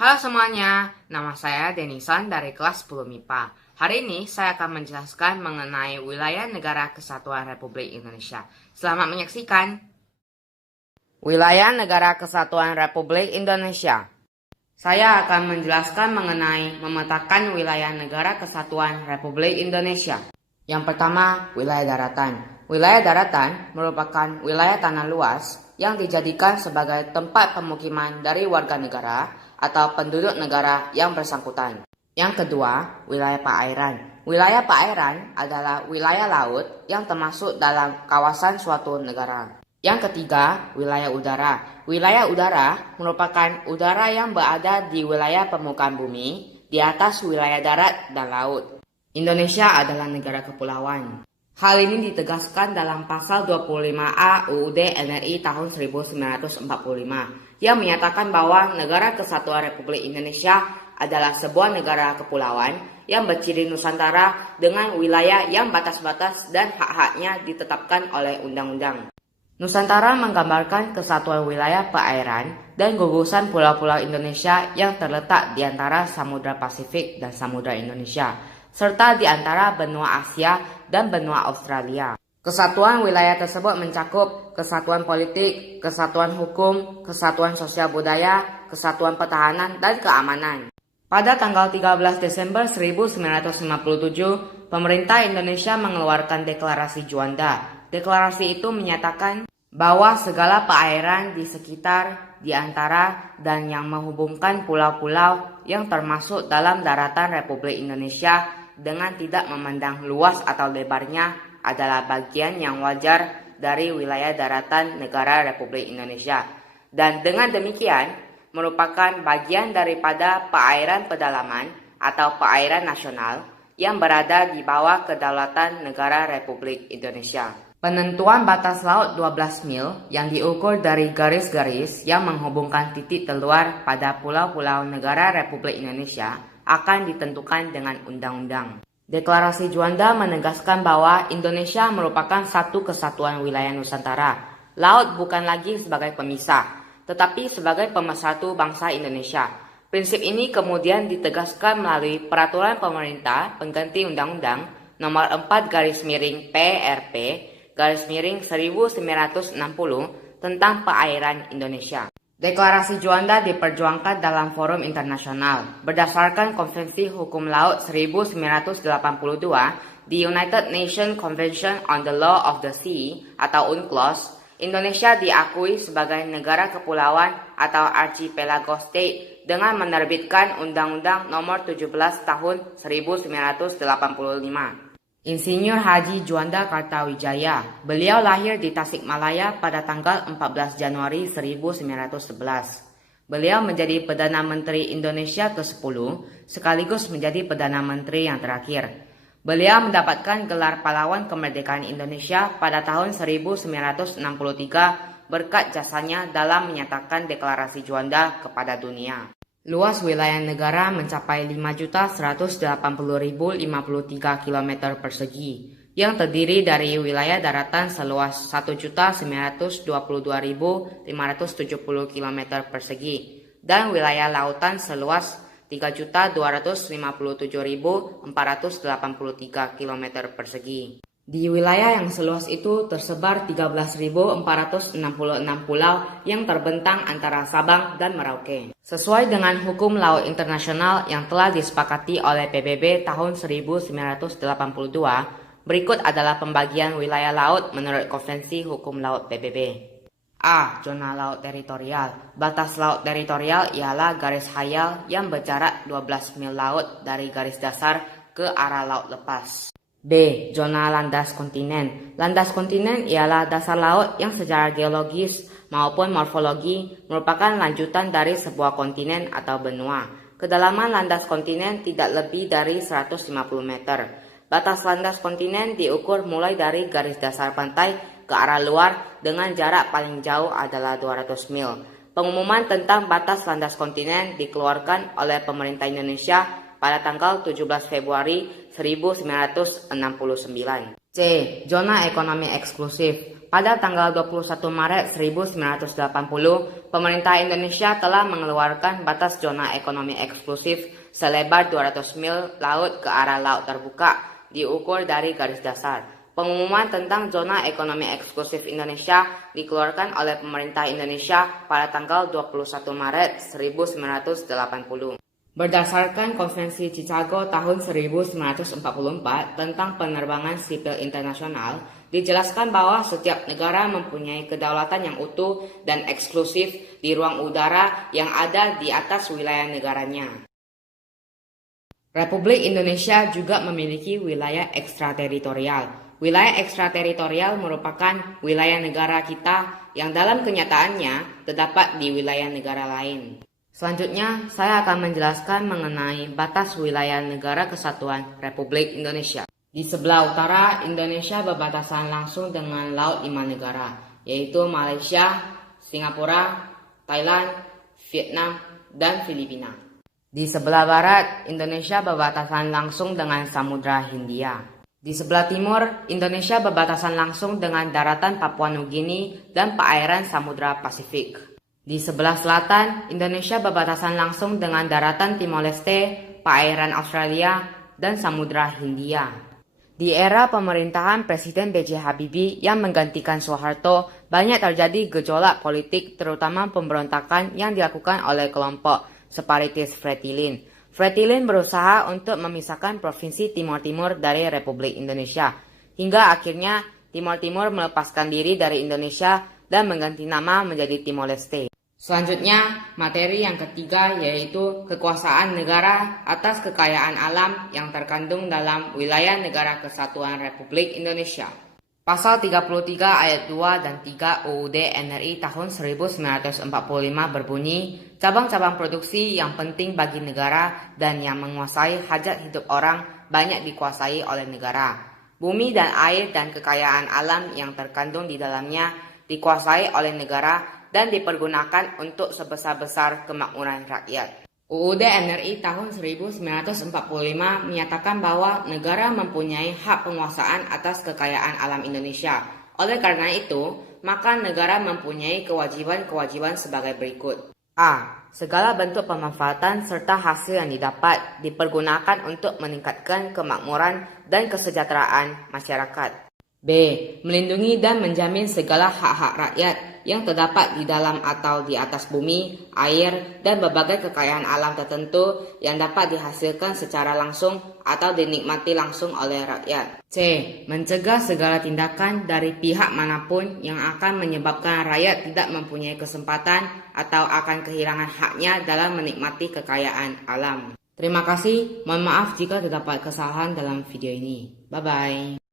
Halo semuanya, nama saya Denisan dari kelas 10 MIPA. Hari ini saya akan menjelaskan mengenai wilayah negara kesatuan Republik Indonesia. Selamat menyaksikan. Wilayah negara kesatuan Republik Indonesia. Saya akan menjelaskan mengenai memetakan wilayah negara kesatuan Republik Indonesia. Yang pertama, wilayah daratan. Wilayah daratan merupakan wilayah tanah luas yang dijadikan sebagai tempat pemukiman dari warga negara atau penduduk negara yang bersangkutan. Yang kedua, wilayah perairan. Wilayah perairan adalah wilayah laut yang termasuk dalam kawasan suatu negara. Yang ketiga, wilayah udara. Wilayah udara merupakan udara yang berada di wilayah permukaan bumi, di atas wilayah darat dan laut. Indonesia adalah negara kepulauan. Hal ini ditegaskan dalam pasal 25A UUD NRI tahun 1945 yang menyatakan bahwa negara kesatuan Republik Indonesia adalah sebuah negara kepulauan yang berciri Nusantara dengan wilayah yang batas-batas dan hak-haknya ditetapkan oleh undang-undang. Nusantara menggambarkan kesatuan wilayah perairan dan gugusan pulau-pulau Indonesia yang terletak di antara Samudra Pasifik dan Samudra Indonesia, serta di antara benua Asia dan benua Australia. Kesatuan wilayah tersebut mencakup kesatuan politik, kesatuan hukum, kesatuan sosial budaya, kesatuan pertahanan, dan keamanan. Pada tanggal 13 Desember 1957, pemerintah Indonesia mengeluarkan Deklarasi Juanda. Deklarasi itu menyatakan bahwa segala perairan di sekitar, di antara, dan yang menghubungkan pulau-pulau yang termasuk dalam daratan Republik Indonesia dengan tidak memandang luas atau lebarnya adalah bagian yang wajar dari wilayah daratan negara Republik Indonesia, dan dengan demikian merupakan bagian daripada perairan pedalaman atau perairan nasional yang berada di bawah kedaulatan negara Republik Indonesia. Penentuan batas laut 12 mil yang diukur dari garis-garis yang menghubungkan titik terluar pada pulau-pulau negara Republik Indonesia akan ditentukan dengan undang-undang. Deklarasi Juanda menegaskan bahwa Indonesia merupakan satu kesatuan wilayah Nusantara. Laut bukan lagi sebagai pemisah, tetapi sebagai pemersatu bangsa Indonesia. Prinsip ini kemudian ditegaskan melalui Peraturan Pemerintah Pengganti Undang-Undang Nomor 4/PRP/1960 tentang perairan Indonesia. Deklarasi Juanda diperjuangkan dalam forum internasional berdasarkan Konvensi Hukum Laut 1982 di United Nations Convention on the Law of the Sea atau UNCLOS. Indonesia diakui sebagai negara kepulauan atau archipelago state dengan menerbitkan Undang-Undang Nomor 17 Tahun 1985. Insinyur Haji Juanda Kartawijaya. Beliau lahir di Tasikmalaya pada tanggal 14 Januari 1911. Beliau menjadi Perdana Menteri Indonesia ke-10 sekaligus menjadi Perdana Menteri yang terakhir. Beliau mendapatkan gelar pahlawan kemerdekaan Indonesia pada tahun 1963 berkat jasanya dalam menyatakan Deklarasi Juanda kepada dunia. Luas wilayah negara mencapai 5.180.053 km persegi, yang terdiri dari wilayah daratan seluas 1.922.570 km persegi dan wilayah lautan seluas 3.257.483 km persegi. Di wilayah yang seluas itu tersebar 13.466 pulau yang terbentang antara Sabang dan Merauke. Sesuai dengan hukum laut internasional yang telah disepakati oleh PBB tahun 1982, berikut adalah pembagian wilayah laut menurut Konvensi Hukum Laut PBB. A. Zona laut teritorial. Batas laut teritorial ialah garis hayal yang berjarak 12 mil laut dari garis dasar ke arah laut lepas. B. Zona landas kontinen. Landas kontinen ialah dasar laut yang secara geologis maupun morfologi merupakan lanjutan dari sebuah kontinen atau benua. Kedalaman landas kontinen tidak lebih dari 150 meter. Batas landas kontinen diukur mulai dari garis dasar pantai ke arah luar dengan jarak paling jauh adalah 200 mil. Pengumuman tentang batas landas kontinen dikeluarkan oleh pemerintah Indonesia pada tanggal 17 Februari 1969. C. Zona ekonomi eksklusif. pada tanggal 21 Maret 1980, pemerintah Indonesia telah mengeluarkan batas zona ekonomi eksklusif selebar 200 mil laut ke arah laut terbuka diukur dari garis dasar. Pengumuman tentang zona ekonomi eksklusif Indonesia dikeluarkan oleh pemerintah Indonesia pada tanggal 21 Maret 1980. Berdasarkan Konvensi Chicago tahun 1944 tentang penerbangan sipil internasional, dijelaskan bahwa setiap negara mempunyai kedaulatan yang utuh dan eksklusif di ruang udara yang ada di atas wilayah negaranya. Republik Indonesia juga memiliki wilayah ekstrateritorial. Wilayah ekstrateritorial merupakan wilayah negara kita yang dalam kenyataannya terdapat di wilayah negara lain. Selanjutnya, saya akan menjelaskan mengenai batas wilayah Negara Kesatuan Republik Indonesia. Di sebelah utara, Indonesia berbatasan langsung dengan Laut 5 negara, yaitu Malaysia, Singapura, Thailand, Vietnam, dan Filipina. Di sebelah barat, Indonesia berbatasan langsung dengan Samudra Hindia. Di sebelah timur, Indonesia berbatasan langsung dengan daratan Papua Nugini dan perairan Samudra Pasifik. Di sebelah selatan, Indonesia berbatasan langsung dengan daratan Timor Leste, perairan Australia, dan Samudra Hindia. Di era pemerintahan Presiden B.J. Habibie yang menggantikan Soeharto, banyak terjadi gejolak politik terutama pemberontakan yang dilakukan oleh kelompok separatis Fretilin. Fretilin berusaha untuk memisahkan Provinsi Timor Timur dari Republik Indonesia, hingga akhirnya Timor Timur melepaskan diri dari Indonesia dan mengganti nama menjadi Timor Leste. Selanjutnya, materi yang ketiga yaitu kekuasaan negara atas kekayaan alam yang terkandung dalam wilayah Negara Kesatuan Republik Indonesia. Pasal 33 ayat 2 dan 3 UUD NRI tahun 1945 berbunyi, cabang-cabang produksi yang penting bagi negara dan yang menguasai hajat hidup orang banyak dikuasai oleh negara. Bumi dan air dan kekayaan alam yang terkandung di dalamnya dikuasai oleh negara dan dipergunakan untuk sebesar-besar kemakmuran rakyat. UUD NRI tahun 1945 menyatakan bahwa negara mempunyai hak penguasaan atas kekayaan alam Indonesia. Oleh karena itu, maka negara mempunyai kewajiban-kewajiban sebagai berikut. A. Segala bentuk pemanfaatan serta hasil yang didapat dipergunakan untuk meningkatkan kemakmuran dan kesejahteraan masyarakat. B. Melindungi dan menjamin segala hak-hak rakyat yang terdapat di dalam atau di atas bumi, air, dan berbagai kekayaan alam tertentu yang dapat dihasilkan secara langsung atau dinikmati langsung oleh rakyat. C. Mencegah segala tindakan dari pihak manapun yang akan menyebabkan rakyat tidak mempunyai kesempatan atau akan kehilangan haknya dalam menikmati kekayaan alam. Terima kasih, mohon maaf jika terdapat kesalahan dalam video ini. Bye-bye.